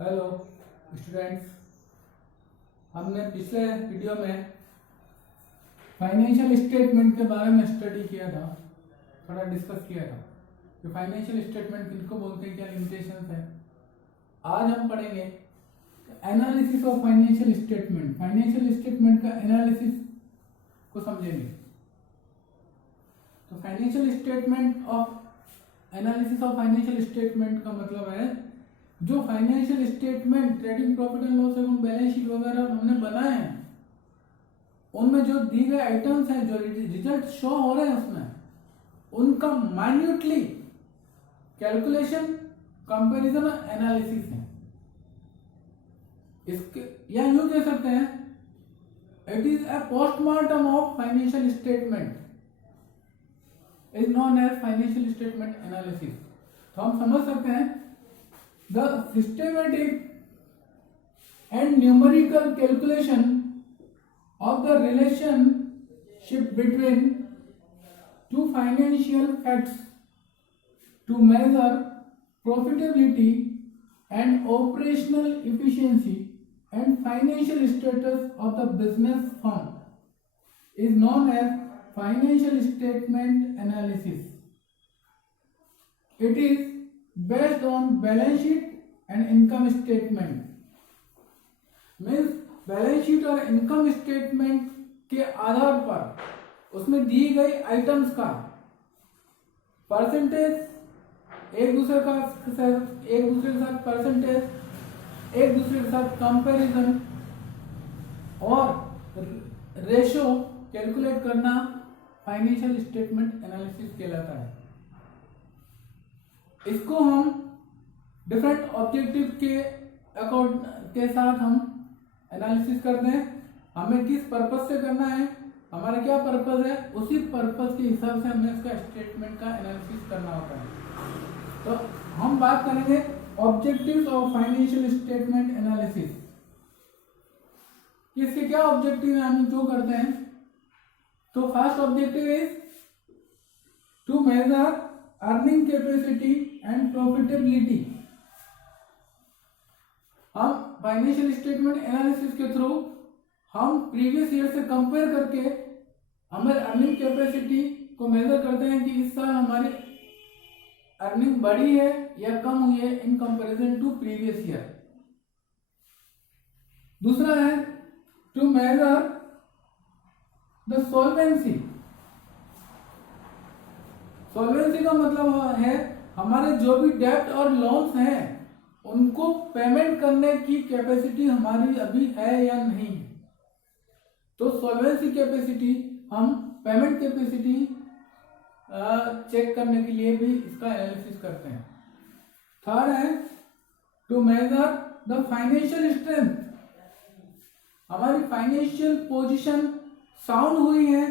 Hello students, हमने पिछले video में फाइनेंशियल स्टेटमेंट के बारे में स्टडी किया था, थोड़ा डिस्कस किया था कि फाइनेंशियल स्टेटमेंट किनको बोलते हैं, क्या लिमिटेशंस है। आज हम पढ़ेंगे analysis of financial statement. Financial statement का एनालिसिस को समझेंगे। तो financial statement of analysis of financial statement का मतलब है जो financial statement, trading profit and loss account, balance sheet वगैरह हमने बनाए हैं, उनमें जो दी गए आइटम्स हैं, जो रिजल्ट शो हो रहे हैं उसमें उनका माइन्यूटली कैलकुलेशन, कंपैरिजन और एनालिसिस है। इसके या यूं कह सकते हैं, it is a postmortem of financial statement, is known as financial statement analysis. तो हम समझ सकते हैं the systematic and numerical calculation of the relationship between two financial facts to measure profitability and operational efficiency and financial status of the business firm is known as financial statement analysis. It is based on balance sheet and income statement. Means balance sheet और income statement के आधार पर उसमें दी गई items का percentage, एक दूसरे के साथ परसेंटेज, एक दूसरे के साथ कंपैरिजन और रेशो कैलकुलेट करना फाइनेंशियल स्टेटमेंट एनालिसिस कहलाता है। इसको हम डिफरेंट ऑब्जेक्टिव के साथ हम एनालिसिस करते हैं। हमें किस पर्पस से करना है, हमारा क्या पर्पस है, उसी पर्पस के हिसाब से हमें इसका स्टेटमेंट का एनालिसिस करना होता है। तो हम बात करेंगे objectives of financial statement analysis. इसके क्या ऑब्जेक्टिव है, हम जो करते हैं। तो first objective is to measure earning capacity and profitability. हम फाइनेंशियल स्टेटमेंट एनालिसिस के थ्रू हम प्रीवियस ईयर से कंपेयर करके हमारे अर्निंग कैपेसिटी को मेजर करते हैं कि इस साल हमारी अर्निंग बढ़ी है या कम हुई है in comparison to previous year. दूसरा है to measure the solvency. Solvency का मतलब है हमारे जो भी डेब्ट और लोन्स हैं उनको पेमेंट करने की कैपेसिटी हमारी अभी है या नहीं। तो सॉल्वेंसी कैपेसिटी, हम पेमेंट कैपेसिटी चेक करने के लिए भी इसका एनालिसिस करते हैं। थर्ड है to measure the financial strength. हमारी फाइनेंशियल पोजीशन साउंड हुई है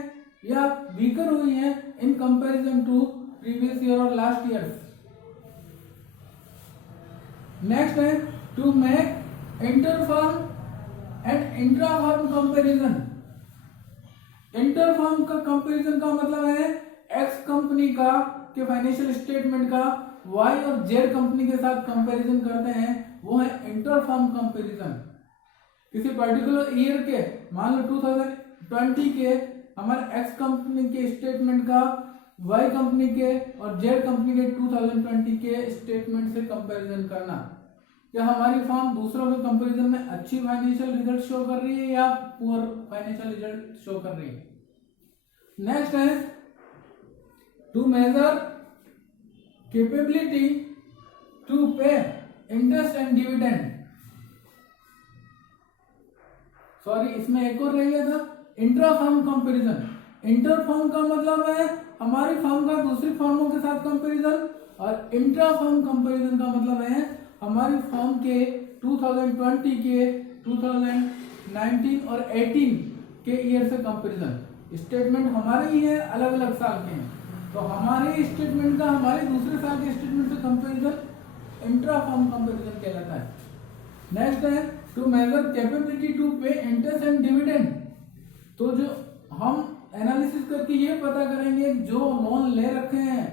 या वीकर हुई है in comparison to previous year और लास्ट ईयर। नेक्स्ट है to make inter firm and intra firm comparison. Inter firm का कंपैरिजन का मतलब है एक्स कंपनी का के फाइनेंशियल स्टेटमेंट का वाई और जेड कंपनी के साथ कंपैरिजन करते हैं, वो है इंटर फर्म कंपैरिजन। किसी पर्टिकुलर ईयर के, मान लो 2020 के हमारे एक्स कंपनी के स्टेटमेंट का वाई कंपनी के और जेड कंपनी के 2020 के स्टेटमेंट से कंपैरिजन करना। क्या हमारी फर्म दूसरों के कंपैरिजन में अच्छी फाइनेंशियल रिजल्ट शो कर रही है या पुअर फाइनेंशियल रिजल्ट शो कर रही है। नेक्स्ट है टू मेजर कैपेबिलिटी टू पे इंटरेस्ट एंड डिविडेंड। सॉरी, इसमें एक और रह गया था, intra firm comparison. Inter firm का मतलब है हमारी फर्म का दूसरी फर्मों के साथ कंपैरिजन, और इंट्रा फर्म कंपैरिजन का मतलब है हमारी फर्म के 2020 के 2019 और 18 के ईयर से कंपैरिजन। स्टेटमेंट हमारे ही है, अलग अलग साल के हैं, तो हमारे स्टेटमेंट का हमारे दूसरे साल के स्टेटमेंट से कंपैरिजन इंट्रा फर्म कंपैरिजन कहलाता है। नेक्स्ट है टू मेजर कैपेबिलिटी टू पे इंटरेस्ट एंड डिविडेंड। तो जो हम एनालिसिस करके ये पता करेंगे जो लोन ले रखे हैं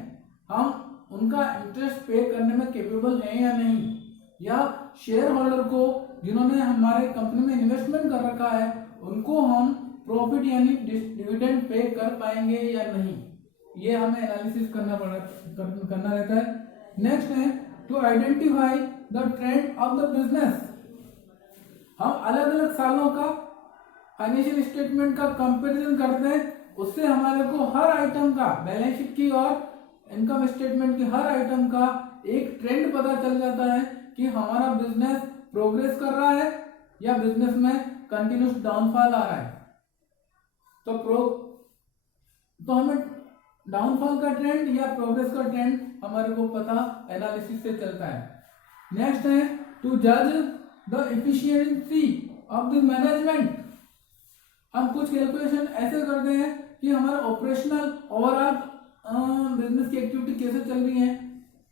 हम उनका इंटरेस्ट पे करने में कैपेबल है या नहीं। या शेयर होल्डर को जिन्होंने हमारे कंपनी में इन्वेस्टमेंट कर रखा है उनको हम प्रॉफिट यानी डिविडेंड पे कर पाएंगे या नहीं, ये हमें एनालिसिस करना रहता है। नेक्स्ट है to identify the trend of the business. हम अलग अलग सालों का फाइनेंशियल स्टेटमेंट का कंपैरिजन करते हैं, उससे हमारे को हर आइटम का बैलेंस शीट की और इनकम स्टेटमेंट की हर आइटम का एक ट्रेंड पता चल जाता है कि हमारा बिजनेस प्रोग्रेस कर रहा है या बिजनेस में कंटिन्यूस डाउनफॉल आ रहा है। तो हमें डाउनफॉल का ट्रेंड या प्रोग्रेस का ट्रेंड हमारे को पता एनालिसिस से चलता है। नेक्स्ट है टू जज the efficiency of the management. हम कुछ कैलकुलेशन ऐसे करते हैं कि हमारा ऑपरेशनल ओवरऑल बिजनेस की एक्टिविटी कैसे चल रही है,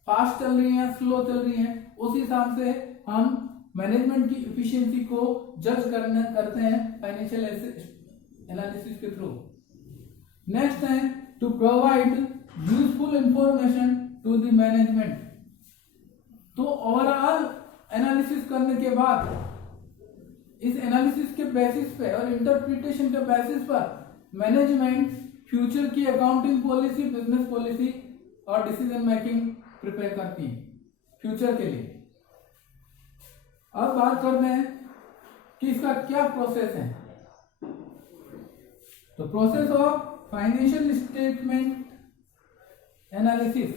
फास्ट चल रही है, स्लो चल रही है, उस हिसाब से हम मैनेजमेंट की एफिशिएंसी को जज करते हैं फाइनेंशियल एनालिसिस के थ्रू। नेक्स्ट है to provide useful information to the management. तो ओवरऑल एनालिसिस करने के बाद इस एनालिसिस के बेसिस पे और इंटरप्रिटेशन के बेसिस पर मैनेजमेंट फ्यूचर की अकाउंटिंग पॉलिसी, बिजनेस पॉलिसी और डिसीजन मेकिंग प्रिपेयर करती है फ्यूचर के लिए। अब बात करते हैं कि इसका क्या प्रोसेस है। तो process of financial statement analysis.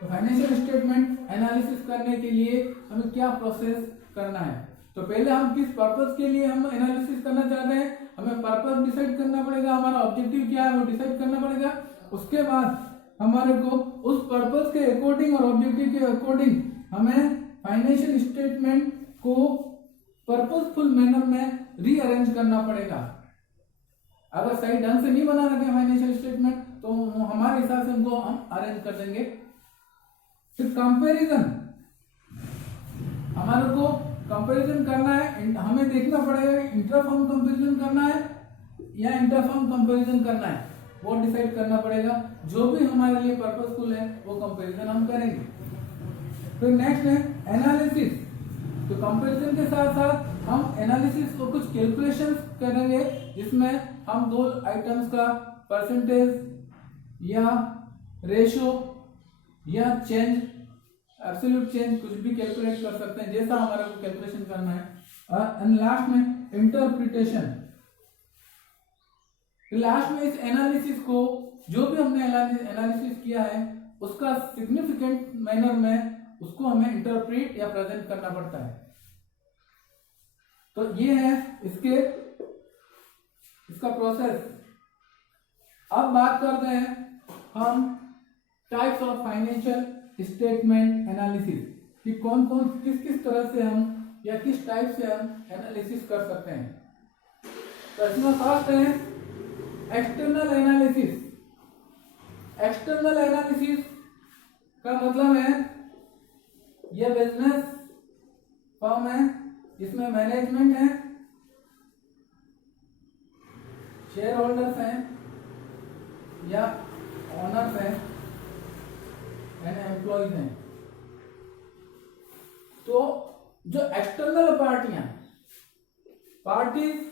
तो फाइनेंशियल स्टेटमेंट एनालिसिस करने के लिए हमें क्या प्रोसेस करना है। तो पहले हम किस पर्पस के लिए हम एनालिसिस करना चाहते हैं, हमें पर्पस डिसाइड करना पड़ेगा, हमारा ऑब्जेक्टिव क्या है वो डिसाइड करना पड़ेगा। उसके बाद हमारे को उस पर्पस के अकॉर्डिंग और ऑब्जेक्टिव के अकॉर्डिंग हमें फाइनेंशियल स्टेटमेंट को पर्पसफुल मैनर में रीअरेंज करना पड़ेगा। अगर सही ढंग से नहीं बना रखे फाइनेंशियल स्टेटमेंट तो हमारे हिसाब से उनको हम अरेंज कर देंगे। फिर कंपैरिजन, हमारे को कंपैरिजन करना है, हमें देखना पड़ेगा इंट्रा फर्म कंपैरिजन करना है या इंटर फर्म कंपैरिजन करना है, वो डिसाइड करना पड़ेगा। जो भी हमारे लिए पर्पसफुल है वो कंपैरिजन हम करेंगे। फिर नेक्स्ट है एनालिसिस। तो कंपैरिजन के साथ साथ हम एनालिसिस को कुछ कैलकुलेशंस करेंगे जिसमें हम दो आइटम्स का परसेंटेज या रेशो या चेंज, एब्सोल्यूट चेंज कुछ भी कैलकुलेट कर सकते हैं जैसा हमारा को कैलकुलेशन करना है। और लास्ट में इंटरप्रिटेशन। लास्ट में इस एनालिसिस को जो भी हमने एनालिसिस किया है उसका सिग्निफिकेंट मैनर में उसको हमें इंटरप्रेट या प्रेजेंट करना पड़ता है। तो ये है इसका प्रोसेस। अब बात करते हैं हम types of financial statement analysis कि कौन कौन किस तरह से हम या किस टाइप से हम एनालिसिस कर सकते हैं। तो इसमें फर्स्ट है एक्सटर्नल एनालिसिस। एक्सटर्नल एनालिसिस का मतलब है यह बिजनेस फर्म है जिसमें मैनेजमेंट है, शेयर होल्डर्स हैं या ओनर्स हैं एंड एम्प्लॉइज हैं। तो जो एक्सटर्नल पार्टीज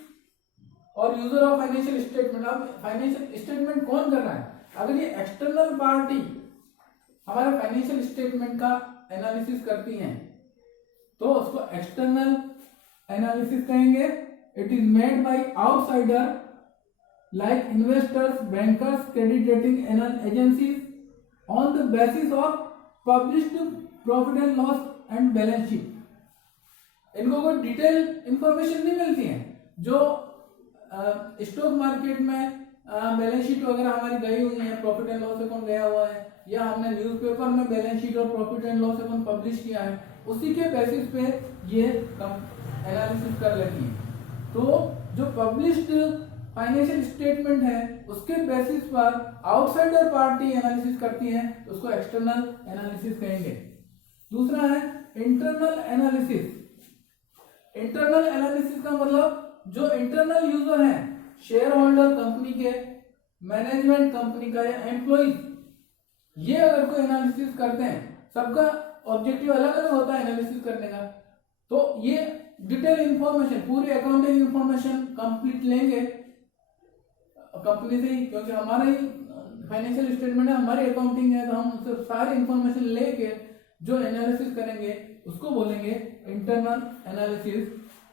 और यूजर ऑफ फाइनेंशियल स्टेटमेंट, अब फाइनेंशियल स्टेटमेंट कौन कर रहा है, अगर ये एक्सटर्नल पार्टी हमारे फाइनेंशियल स्टेटमेंट का एनालिसिस करती हैं तो उसको एक्सटर्नल एनालिसिस कहेंगे। It is made by outsider like investors, bankers, credit rating agencies on the basis of published profit and loss and balance sheet. इनको कोई डिटेल इंफॉर्मेशन नहीं मिलती है जो स्टॉक मार्केट में बैलेंस शीट वगैरह हमारी गई हुई है, प्रॉफिट एंड लॉस अकाउंट गया हुआ है या हमने न्यूज़पेपर में बैलेंस शीट और profit and loss account publish किया है, उसी के बेसिस पे ये एनालिसिस कर लेती है। तो जो पब्लिश्ड फाइनेंशियल स्टेटमेंट है उसके बेसिस पर आउटसाइडर पार्टी एनालिसिस करती है तो उसको एक्सटर्नल एनालिसिस कहेंगे। दूसरा है इंटरनल एनालिसिस। इंटरनल एनालिसिस का मतलब जो इंटरनल यूजर है, शेयर होल्डर कंपनी के, मैनेजमेंट कंपनी का या एम्प्लॉइज, ये अगर कोई एनालिसिस करते हैं, सबका ऑब्जेक्टिव अलग अलग होता है एनालिसिस करने का, तो ये डिटेल इंफॉर्मेशन, पूरी अकाउंटिंग इंफॉर्मेशन कंप्लीट लेंगे कंपनी से ही, क्योंकि हमारा ही फाइनेंशियल स्टेटमेंट है, हमारी अकाउंटिंग है, तो हम उससे सारी इंफॉर्मेशन लेके जो एनालिसिस करेंगे उसको बोलेंगे internal analysis.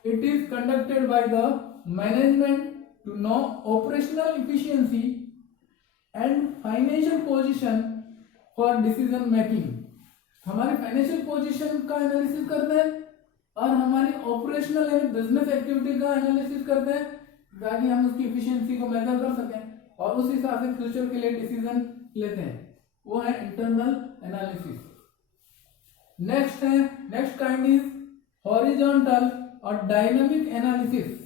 It is conducted by the management to know operational efficiency and financial position for decision making. हमारी फाइनेंशियल पोजीशन का एनालिसिस करते हैं और हमारी ऑपरेशनल यानी बिजनेस एक्टिविटी का एनालिसिस करते हैं, ताकि हम उसकी इफिशिएंसी को मेजर कर सकें और उस हिसाब से फ्यूचर के लिए डिसीजन लेते हैं. वो है internal analysis. Next kind is horizontal और डायनामिक एनालिसिस.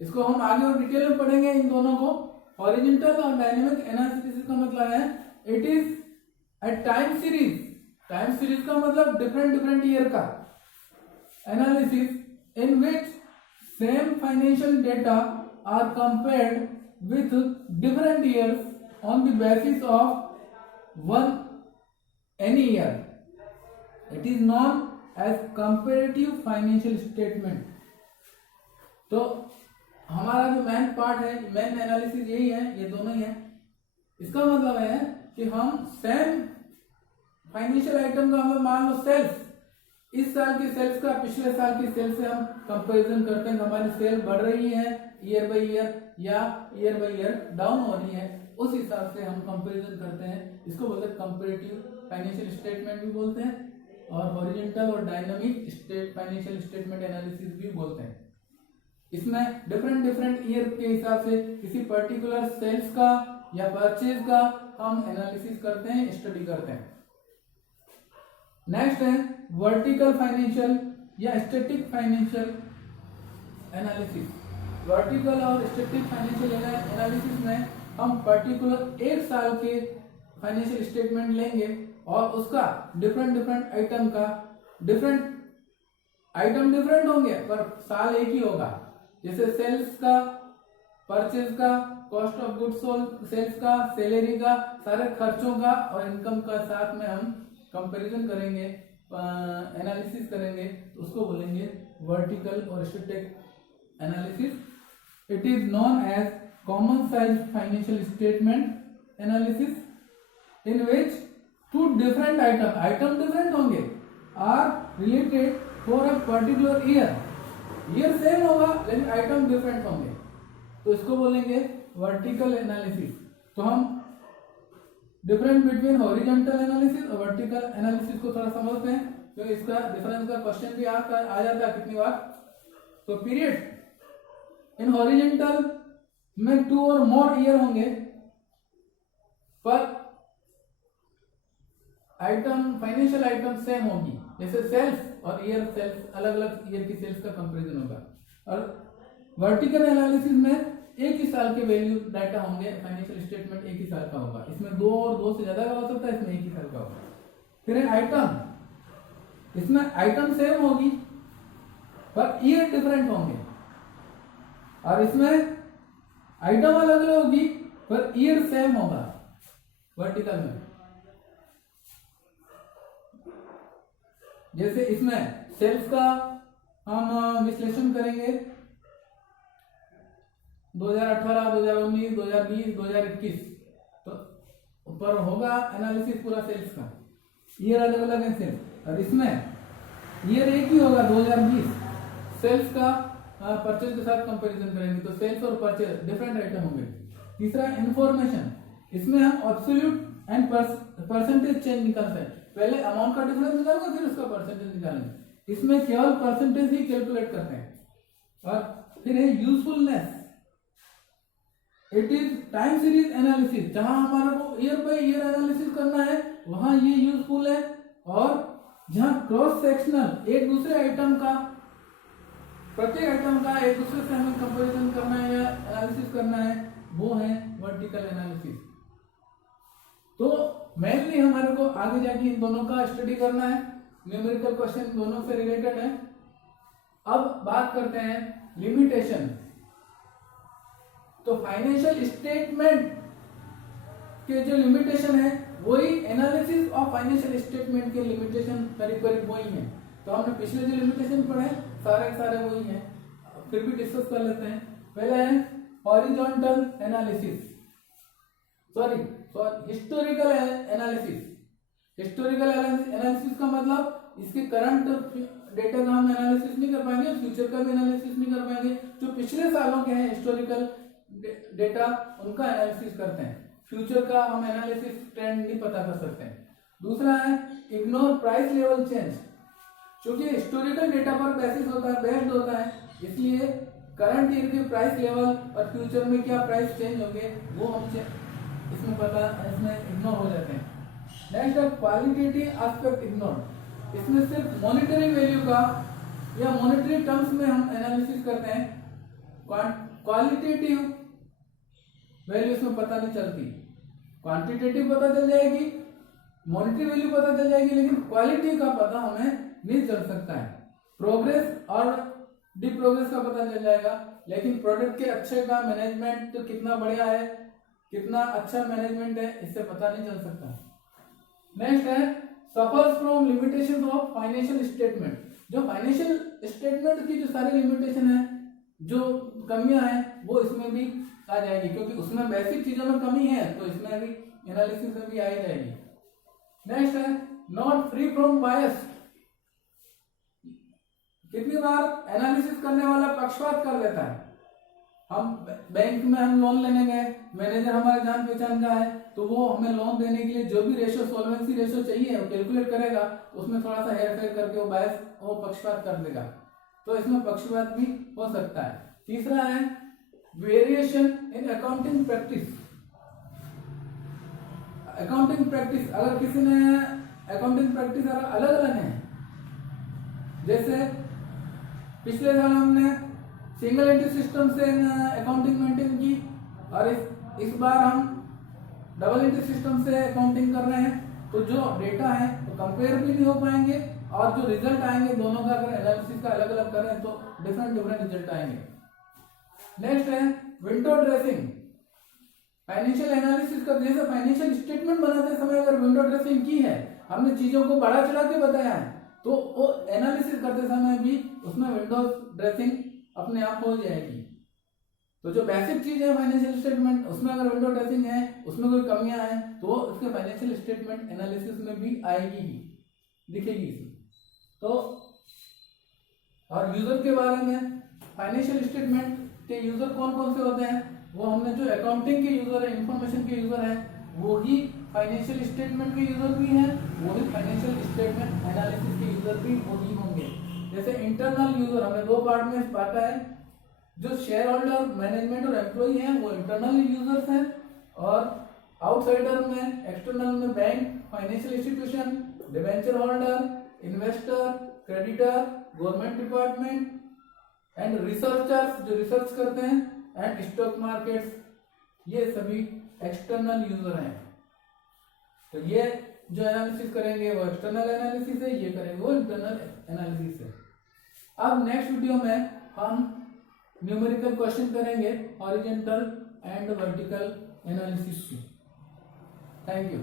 इसको हम आगे और डिटेल में पढ़ेंगे इन दोनों को. हॉरिजॉन्टल और डायनामिक एनालिसिस का मतलब है it is a time series. Time series का मतलब डिफरेंट ईयर का analysis in which same financial data are compared with different years on the basis of one any year. It is known as comparative financial statement. तो हमारा जो main part है, main analysis यही है, ये दोनों ही है. इसका मतलब है कि हम सेम फाइनेंशियल आइटम का, हमें मान लो सेल्स, इस साल की सेल्स का पिछले साल की सेल्स से हम कंपैरिजन करते हैं, हमारी सेल बढ़ रही है ईयर बाय ईयर या ईयर बाय ईयर डाउन हो रही है, उस हिसाब से हम कंपैरिजन करते हैं. इसको बोलते हैं कंपैरेटिव फाइनेंशियल स्टेटमेंट भी बोलते हैं, और हॉरिजॉन्टल और डायनामिक फाइनेंशियल स्टेटमेंट एनालिसिस भी बोलते हैं. इसमें डिफरेंट ईयर के हिसाब से किसी पर्टिकुलर सेल्स का या परचेज का हम एनालिसिस करते हैं, स्टडी करते हैं. नेक्स्ट है वर्टिकल फाइनेंशियल या स्टैटिक फाइनेंशियल एनालिसिस. वर्टिकल और स्टैटिक फाइनेंशियल एनालिसिस में हम पर्टिकुलर एक साल के फाइनेंशियल स्टेटमेंट लेंगे और उसका डिफरेंट आइटम का आइटम डिफरेंट होंगे पर साल एक ही होगा. जैसे सेल्स का, परचेज का, cost of goods sold, sales का, सैलरी का, सारे खर्चों का और इनकम का साथ में हम कंपैरिजन करेंगे, एनालिसिस करेंगे, तो उसको बोलेंगे वर्टिकल और static analysis. It is known as common size financial statement analysis in which two different item different होंगे are related for a particular year. Year same होगा लेकिन आइटम डिफरेंट होंगे, तो इसको बोलेंगे वर्टिकल एनालिसिस. तो हम डिफरेंस बिटवीन हॉरिजॉन्टल एनालिसिस और वर्टिकल एनालिसिस को थोड़ा समझते हैं, तो इसका डिफरेंस का क्वेश्चन भी आ जाता है कितनी बार. तो पीरियड इन हॉरिजॉन्टल में 2 और मोर ईयर होंगे, पर आइटम फाइनेंशियल आइटम सेम होगी. जैसे सेल्स और ईयर, सेल्स अलग अलग ईयर की सेल्स का कंपैरिजन होगा. और वर्टिकल एनालिसिस में एक ही साल के वैल्यू डाटा होंगे, फाइनेंशियल स्टेटमेंट एक ही साल का होगा. इसमें 2 और 2 से ज्यादा का हो सकता है, इसमें एक ही साल का होगा. फिर है आइटम, इसमें आइटम सेम होगी पर ईयर डिफरेंट होंगे, और इसमें आइटम अलग अलग होगी पर ईयर सेम होगा वर्टिकल में. जैसे इसमें सेल्स का हम विश्लेषण करेंगे 2018, 2019, 2020, 2021, तो ऊपर होगा एनालिसिस पूरा सेल्स का. ईयर अलग अलग है सेल्स, और इसमें ईयर एक ही होगा 2020. सेल्स का परचेज के साथ कंपैरिजन करेंगे तो सेल्स और परचेज डिफरेंट आइटम होंगे. तीसरा इंफॉर्मेशन, इसमें हम एब्सोल्यूट एंड परसेंटेज चेंज निकालते हैं. पहले अमाउंट का डिफरेंस निकालेंगे फिर उसका परसेंटेज निकालेंगे. इसमें केवल परसेंटेज ही कैलकुलेट करते हैं. और फिर है usefulness. It is time series analysis. जहां हमारे को ईयर बाय ईयर एनालिसिस करना है वहां ये यूजफुल है, और जहां क्रॉस सेक्शनल एक दूसरे आइटम का, प्रत्येक आइटम का एक दूसरे से हमें कंपैरिजन करना है या एनालिसिस करना है, वो है वर्टिकल एनालिसिस. तो मेनली हमारे को आगे जाके इन दोनों का स्टडी करना है. न्यूमेरिकल क्वेश्चन दोनों से रिलेटेड है. अब बात करते हैं लिमिटेशन. तो फाइनेंशियल स्टेटमेंट के जो लिमिटेशन है वही एनालिसिस ऑफ फाइनेंशियल स्टेटमेंट के लिमिटेशन करीब करीब वही है। तो हमने पिछले जो लिमिटेशन पढ़े सारे वही हैं, फिर भी डिस्कस कर लेते हैं। पहले है horizontal analysis, sorry historical analysis. Historical analysis का मतलब इसके करंट डेटा का हम एनालिसिस नहीं कर पाएंगे, फ्यूचर का भी एनालिसिस नहीं कर पाएंगे। जो पिछले सालों के हैं हिस्टोरिकल डेटा उनका एनालिसिस करते हैं, फ्यूचर का हम एनालिसिस ट्रेंड नहीं पता कर सकते हैं। दूसरा है इग्नोर प्राइस लेवल चेंज, क्योंकि हिस्टोरिकल डेटा पर बेसिस होता है, बेस्ड होता है, इसलिए करंट ईयर के प्राइस लेवल और फ्यूचर में क्या प्राइस चेंज होंगे वो हम इसमें इग्नोर हो जाते हैं। नेक्स्ट है क्वालिटेटिव एस्पेक्ट इग्नोर, इसमें सिर्फ मॉनेटरी वैल्यू का या मॉनेटरी टर्म्स में हम एनालिसिस करते हैं, क्वालिटेटिव वैल्यू इसमें पता नहीं चलती। क्वांटिटेटिव पता चल जाएगी, मॉनेटरी वैल्यू पता चल जाएगी, लेकिन क्वालिटी का पता हमें नहीं चल सकता है। प्रोग्रेस और डिप्रोग्रेस का पता चल जाएगा, लेकिन प्रोडक्ट के अच्छे का मैनेजमेंट तो कितना बढ़िया है, कितना अच्छा मैनेजमेंट है, इससे पता नहीं चल सकता। नेक्स्ट है suffers from limitation of financial statement, जो फाइनेंशियल स्टेटमेंट की जो सारी लिमिटेशन है, जो कमियां हैं वो इसमें भी आ जाएगी, क्योंकि उसमें बेसिक चीजों में कमी है तो इसमें भी एनालिसिस में भी आ ही जाएगी। नेक्स्ट है नॉट फ्री फ्रॉम बायस, कितनी बार एनालिसिस करने वाला पक्षपात कर देता है। हम बैंक में हम लोन लेने गए, मैनेजर हमारे जान पहचान का है, तो वो हमें लोन देने के लिए जो भी रेशो सॉल्वेंसी रेशो चाहिए वो कैलकुलेट करेगा, उसमें थोड़ा सा हेर फेर करके वो पक्षपात कर देगा, तो इसमें पक्षपात भी हो सकता है। तीसरा है variation in accounting practice. Accounting practice अगर किसी ने अकाउंटिंग प्रैक्टिस अगर अलग अलग है, जैसे पिछले साल हमने सिंगल एंट्री सिस्टम से अकाउंटिंग मेंटेन की और इस बार हम डबल एंट्री सिस्टम से अकाउंटिंग कर रहे हैं, तो जो डेटा है तो कंपेयर भी नहीं हो पाएंगे और जो रिजल्ट आएंगे दोनों का अगर एनालिसिस का अलग अलग करें तो डिफरेंट रिजल्ट आएंगे। नेक्स्ट है विंडो ड्रेसिंग, फाइनेंशियल एनालिसिस का, जैसे फाइनेंशियल स्टेटमेंट बनाते समय अगर विंडो ड्रेसिंग की है, हमने चीजों को बढ़ा चढ़ा के बताया है, तो वो एनालिसिस करते समय भी उसमें विंडो ड्रेसिंग अपने आप हो जाएगी। तो जो बेसिक चीज है फाइनेंशियल स्टेटमेंट, उसमें अगर विंडो ड्रेसिंग है, उसमें कोई कमियां हैं, तो वो उसके फाइनेंशियल स्टेटमेंट एनालिसिस में भी आएगी ही, दिखेगी इसमें। तो और यूजर के बारे में, फाइनेंशियल स्टेटमेंट के यूजर कौन कौन से होते हैं, वो हमने जो अकाउंटिंग के यूजर है, इंफॉर्मेशन के यूजर है, वो ही फाइनेंशियल स्टेटमेंट के यूजर भी हैं, वो ही फाइनेंशियल स्टेटमेंट एनालिसिस के यूजर भी वही होंगे। जैसे इंटरनल यूजर हमने दो पार्ट में बांटा है, जो शेयर होल्डर, मैनेजमेंट और एम्प्लॉई हैं वो इंटरनल यूजर्स हैं, और आउटसाइडर में, एक्सटर्नल में bank, financial institution, debenture holder, investor, creditor, government department and researchers जो रिसर्च करते हैं, एंड स्टॉक मार्केट्स, ये सभी एक्सटर्नल यूजर हैं। तो ये जो एनालिसिस करेंगे वो एक्सटर्नल एनालिसिस है, ये करेंगे वो इंटरनल एनालिसिस है। अब नेक्स्ट वीडियो में हम न्यूमेरिकल क्वेश्चन करेंगे हॉरिजॉन्टल एंड वर्टिकल एनालिसिस की। Thank you.